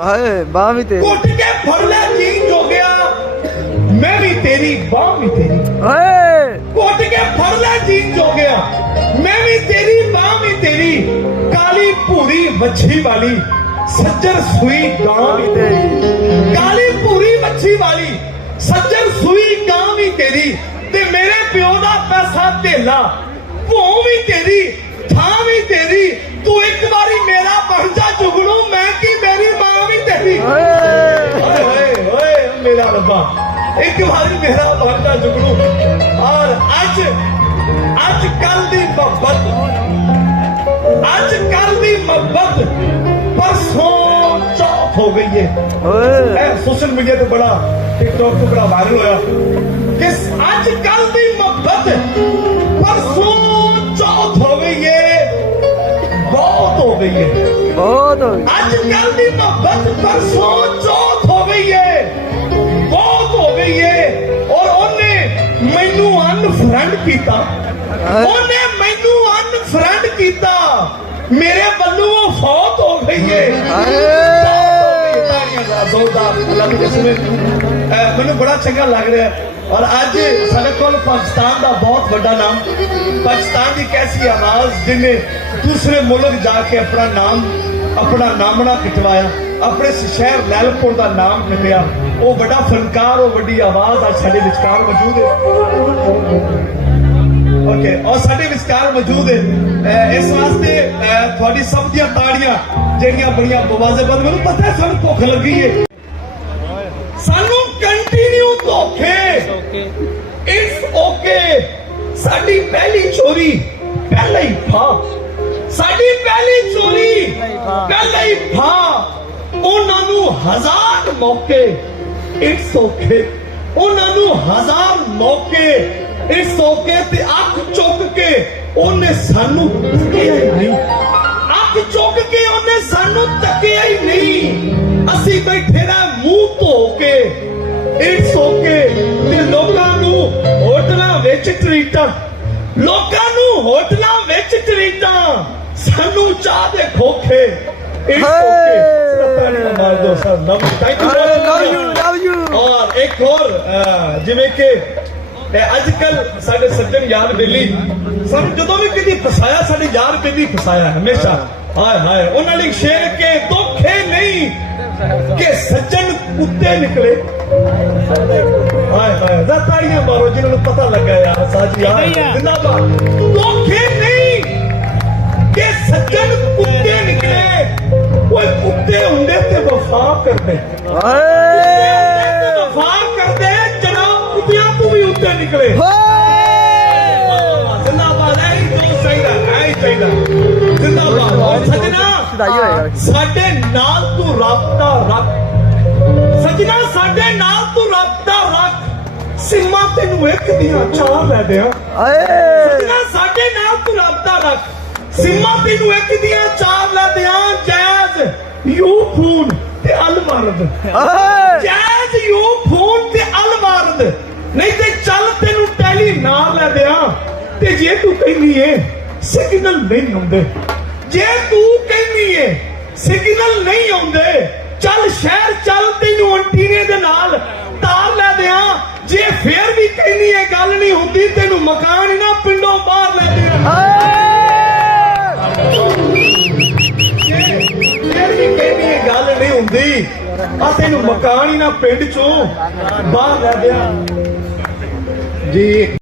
हाय बाह भी तेरी घुट के फड़ ले जीन जोगिया मैं भी तेरी बाह भी तेरी हाय घुट के फड़ ले जीन जोगिया मैं भी तेरी बाह भी तेरी काली भूरी मच्छी वाली सज्जर सुई गां भी तेरी काली भूरी मच्छी वाली सज्जर सुई गां भी तेरी ते मेरे प्यो दा पैसा धेला भों भी तेरी थां भी तेरी तू एक बारी मेरा बन जा जुगनू मैं की मेरी मां भी तेरी ओए ओए ओए मेरा रब्बा एक बारी मेरा बन जा जुगनू और आज कल दी मोहब्बत परसों चौथ हो गई है सोशल मीडिया तो बड़ा टिकटॉक तो बड़ा वायरल होया कि आज कल दी मोहब्बत परसों चौथ हो गई है बहुत हो गई है बहुत हो आज कल की मोहब्बत परसों चौथ हो गई है बहुत हो गई है और उन्हें मैनू अनफ्रेंड किया उन्हें मैनू अनफ्रेंड किया मेरे बल्लू वो फौत हो गई है मैनू बड़ा चंगा लग रहा है और आज साडे कोल पाकिस्तान का बहुत बड़ा नाम पाकिस्तान की कैसी आवाज जिन्हें दूसरे मुल्क जाके अपना नामना किटवाया अपने शहर लैलपुर का नाम कटिया वो बड़ा फनकार और बड़ी आवाज आज साडे विचकार मौजूद है ओके और साडे विचकार मौजूद है इस वास्ते थोड़ी सब दी ताड़ियां ਜਿਹੜੀਆਂ बड़ियां बवाज़ेबत मैनूं पता है सानूं भुख लगी है सानूं कंटिन्यू धोखे इट्स ओके साडी पहली चोरी पहले ही फा साडी पहली चोरी पहले ही फा ਉਹਨਾਂ ਨੂੰ 1000 मौके इट्स ओके ਉਹਨਾਂ ਨੂੰ 1000 मौके इट्स ओके ते अख चुक के ਉਹਨੇ ਸਾਨੂੰ ਤੱਕਿਆ ਹੀ ਨਹੀਂ अख चुक के ਉਹਨੇ ਸਾਨੂੰ ਤੱਕਿਆ ਹੀ ਨਹੀਂ ਅਸੀਂ ਬੈਠੇ ਨਾ ਮੂੰਹ ਧੋ ਕੇ ਇਟਸ ਓਕੇ ਤੇ ਲੋਕਾਂ ਨੂੰ ਹੋਟਲਾਂ ਵਿੱਚ ਟ੍ਰੀਟਾਂ ਸਾਨੂੰ ਚਾਹ ਦੇ ਖੋਖੇ ਇਟਸ ਓਕੇ ਮਾਰ ਦੋ ਸਰ ਥੈਂਕ love you और एक और ਜਿਵੇਂ ਕਿ ਅੱਜਕੱਲ ਸਾਡੇ ਸੱਜਣ ਯਾਰ ਬੇਲੀ ਸਾਨੂੰ ਜਦੋਂ ਵੀ ਕਿਤੇ ਫਸਾਇਆ ਸਾਡੇ ਯਾਰ ਬੇਲੀ ਫਸਾਇਆ ਹਮੇਸ਼ਾ ਹਾਏ ਹਾਏ ਉਹਨਾਂ ਲਈ ਸ਼ੇਰ ਕੇ ਧੋਖੇ ਨਹੀਂ ਕਿ ਸੱਜਣ ਕੁੱਤੇ ਨਿਕਲੇ ਹਾਏ ਹਾਏ ਜ਼ਾਤਾੜੀਆਂ ਮਾਰੋ ਜਿਨ੍ਹਾਂ ਨੂੰ ਪਤਾ ਲੱਗਾ ਯਾਰ ਸਾਜੀ ਯਾਰ ਜ਼ਿੰਦਾਬਾਦ ਧੋਖੇ ਨਹੀਂ ਕਿ ਸੱਜਣ ਕੁੱਤੇ ਨਿਕਲੇ ਓਏ ਕੁੱਤੇ ਹੁੰਦੇ ਤੇ ਵਫਾ ਕਰਦੇ ਵਫਾ ਕਰਦੇ ਜਨਾਬ ਕੁੱਤਿਆਂ ਤੋਂ ਵੀ ਉੱਤੇ ਨਿਕਲੇ ਜ਼ਿੰਦਾਬਾਦ ਐ ਦੋ ਚਾਹੀਦਾ ਜ਼ਿੰਦਾਬਾਦ ਸੱਜਣਾ ਸਾਡੇ ਨਾਲ ਤੂੰ ਰਾਬਤਾ ਰੱਖ ਸੱਜਣਾ ਸਾਡੇ ਨਾਲ ਤੂੰ ਰਾਬਤਾ ਰੱਖ ਸਿੰਮਾ ਤੈਨੂੰ ਇੱਕ ਦੀਆਂ ਚਾਰ ਲੈ ਦਿਆਂ ਸੱਜਣਾ ਸਾਡੇ ਨਾਲ ਤੂੰ ਰਾਬਤਾ ਰੱਖ ਸਿੰਮਾ ਤੈਨੂੰ ਇੱਕ ਦੀਆਂ ਚਾਰ ਲੈ ਦਿਆਂ ਜੈਜ਼ ਯੂ ਫੋਨ ਤੇ ਅਲਮਰਦ ਜੈਜ਼ ਯੂ ਫੋਨ ਤੇ ਅਲਮਰਦ ਨਹੀਂ ਤੇ ਚੱਲ ਤੈਨੂੰ ਟੈਲੀ ਨਾਲ ਲੈ ਦਿਆਂ ਤੇ ਜੇ ਤੂੰ ਕਹਿੰਦੀ ਏ ਸਿਗਨਲ ਨਹੀਂ ਆਉਂਦੇ ਜੇ ਤੂੰ ਕਹਿੰਦੀ ਏ ਸਿਗਨਲ ਨਹੀਂ ਆਉਂਦੇ ਚੱਲ ਸ਼ਹਿਰ ਚੱਲ ਤੈਨੂੰ ਐਂਟੀਨੇ ਦੇ ਨਾਲ ਤਾਰ ਲੈ ਦਿਆਂ ਜੇ ਫੇਰ ਵੀ ਕਹਿੰਦੀ ਏ ਗੱਲ ਨਹੀਂ ਹੁੰਦੀ ਤੈਨੂੰ ਮਕਾਨ ਨਾ ਪਿੰਡੋਂ ਬਾਹਰ ਲੈ ਦਿਆਂ ਫੇਰ ਵੀ ਕਹਿੰਦੀ ਏ ਗੱਲ ਨਹੀਂ ਹੁੰਦੀ ਆ ਤੈਨੂੰ ਮਕਾਨ ਹੀ ਨਾ ਪਿੰਡ ਚੋਂ ਬਾਹਰ ਲੈ ਦਿਆਂ ਜੀ